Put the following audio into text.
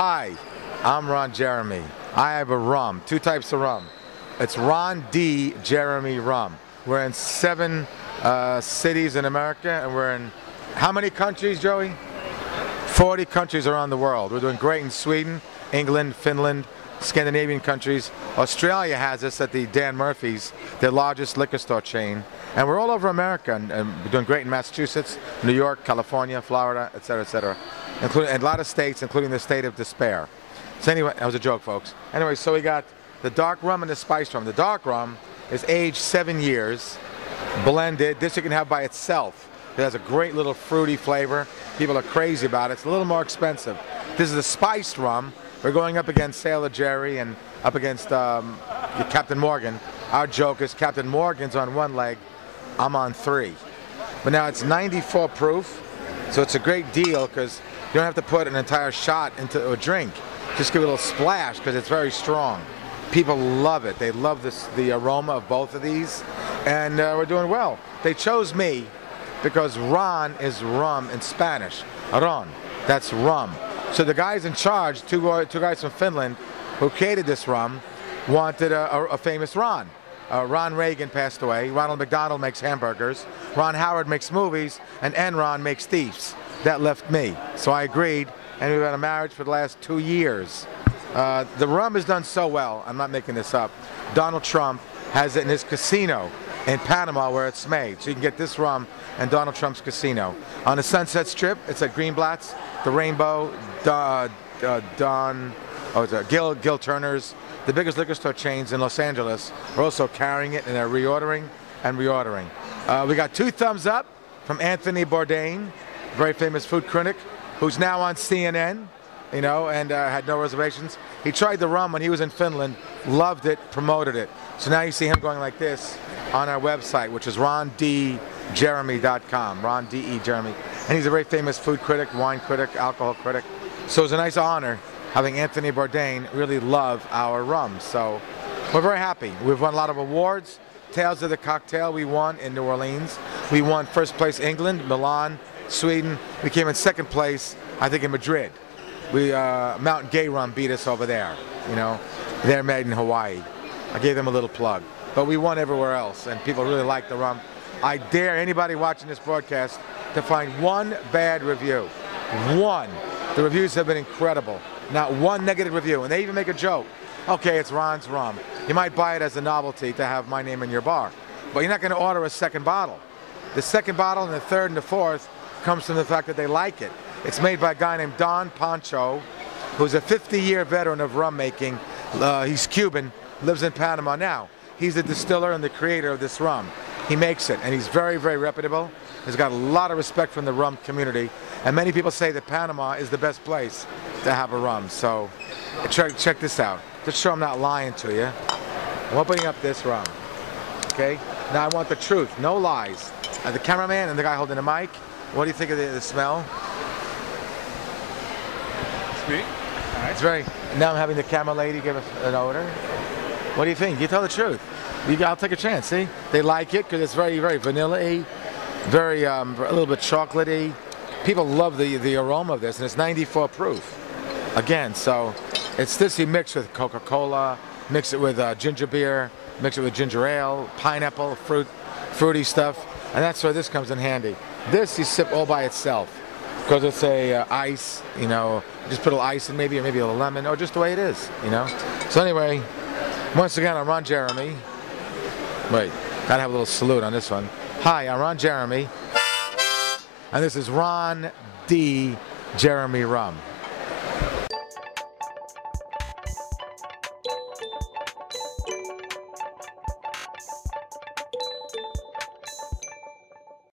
Hi, I'm Ron Jeremy. I have a rum, two types of rum. It's Ron D. Jeremy rum. We're in 7 cities in America, and we're in how many countries, Joey? 40 countries around the world. We're doing great in Sweden, England, Finland, Scandinavian countries. Australia has us at the Dan Murphy's, their largest liquor store chain. And we're all over America, and we're doing great in Massachusetts, New York, California, Florida, etc., including a lot of states, including the state of despair. So anyway, that was a joke, folks. Anyway, so we got the dark rum and the spiced rum. The dark rum is aged 7 years, blended. This you can have by itself. It has a great little fruity flavor. People are crazy about it. It's a little more expensive. This is the spiced rum. We're going up against Sailor Jerry and up against Captain Morgan. Our joke is Captain Morgan's on one leg, I'm on 3. But now it's 94 proof, so it's a great deal because you don't have to put an entire shot into a drink. Just give it a little splash because it's very strong. People love it. They love the aroma of both of these, and we're doing well. They chose me because Ron is rum in Spanish. Ron, that's rum. So the guys in charge, two guys from Finland, who created this rum, wanted a famous Ron. Ron Reagan passed away. Ronald McDonald makes hamburgers. Ron Howard makes movies, and Enron makes thieves. That left me. So I agreed, and we've had a marriage for the last 2 years. The rum has done so well, I'm not making this up. Donald Trump has it in his casino in Panama where it's made. So you can get this rum in Donald Trump's casino. On the Sunset Strip, it's at Greenblatt's, the Rainbow, Gil Turner's, the biggest liquor store chains in Los Angeles are also carrying it, and they're reordering and reordering. We got 2 thumbs up from Anthony Bourdain, very famous food critic, who's now on CNN, you know, and had no reservations. He tried the rum when he was in Finland, loved it, promoted it. So now you see him going like this on our website, which is rondjeremy.com, Ron D.E. Jeremy. And he's a very famous food critic, wine critic, alcohol critic. So it's a nice honor having Anthony Bourdain really love our rum. So we're very happy. We've won a lot of awards. Tales of the Cocktail we won in New Orleans. We won first place England, Milan, Sweden. We came in second place, I think, in Madrid. Mountain Gay Rum beat us over there. You know, they're made in Hawaii. I gave them a little plug. But we won everywhere else, and people really like the rum. I dare anybody watching this broadcast to find one bad review. One. The reviews have been incredible. Not one negative review. And they even make a joke. Okay, it's Ron's rum. You might buy it as a novelty to have my name in your bar. But you're not going to order a second bottle. The second bottle and the third and the fourth comes from the fact that they like it. It's made by a guy named Don Pancho, who's a 50-year veteran of rum making. He's Cuban, lives in Panama now. He's the distiller and the creator of this rum. He makes it, and he's very, very reputable. He's got a lot of respect from the rum community, and many people say that Panama is the best place to have a rum. So check this out. Just so I'm not lying to you. I'm opening up this rum, okay? Now I want the truth, no lies. The cameraman and the guy holding the mic, what do you think of the smell? Sweet. All right. It's very, now I'm having the camera lady give us an odor. What do you think? You tell the truth. I'll take a chance, see? They like it because it's very, very vanilla-y, very, a little bit chocolatey. People love the aroma of this, and it's 94 proof. Again, so it's this you mix with Coca-Cola, mix it with ginger beer, mix it with ginger ale, pineapple, fruity stuff, and that's where this comes in handy. This you sip all by itself because it's a ice, you know, just put a little ice in maybe, or maybe a little lemon, or just the way it is, you know? So anyway, once again, I'm Ron Jeremy. Wait, gotta have a little salute on this one. Hi, I'm Ron Jeremy, and this is Ron D. Jeremy Rum.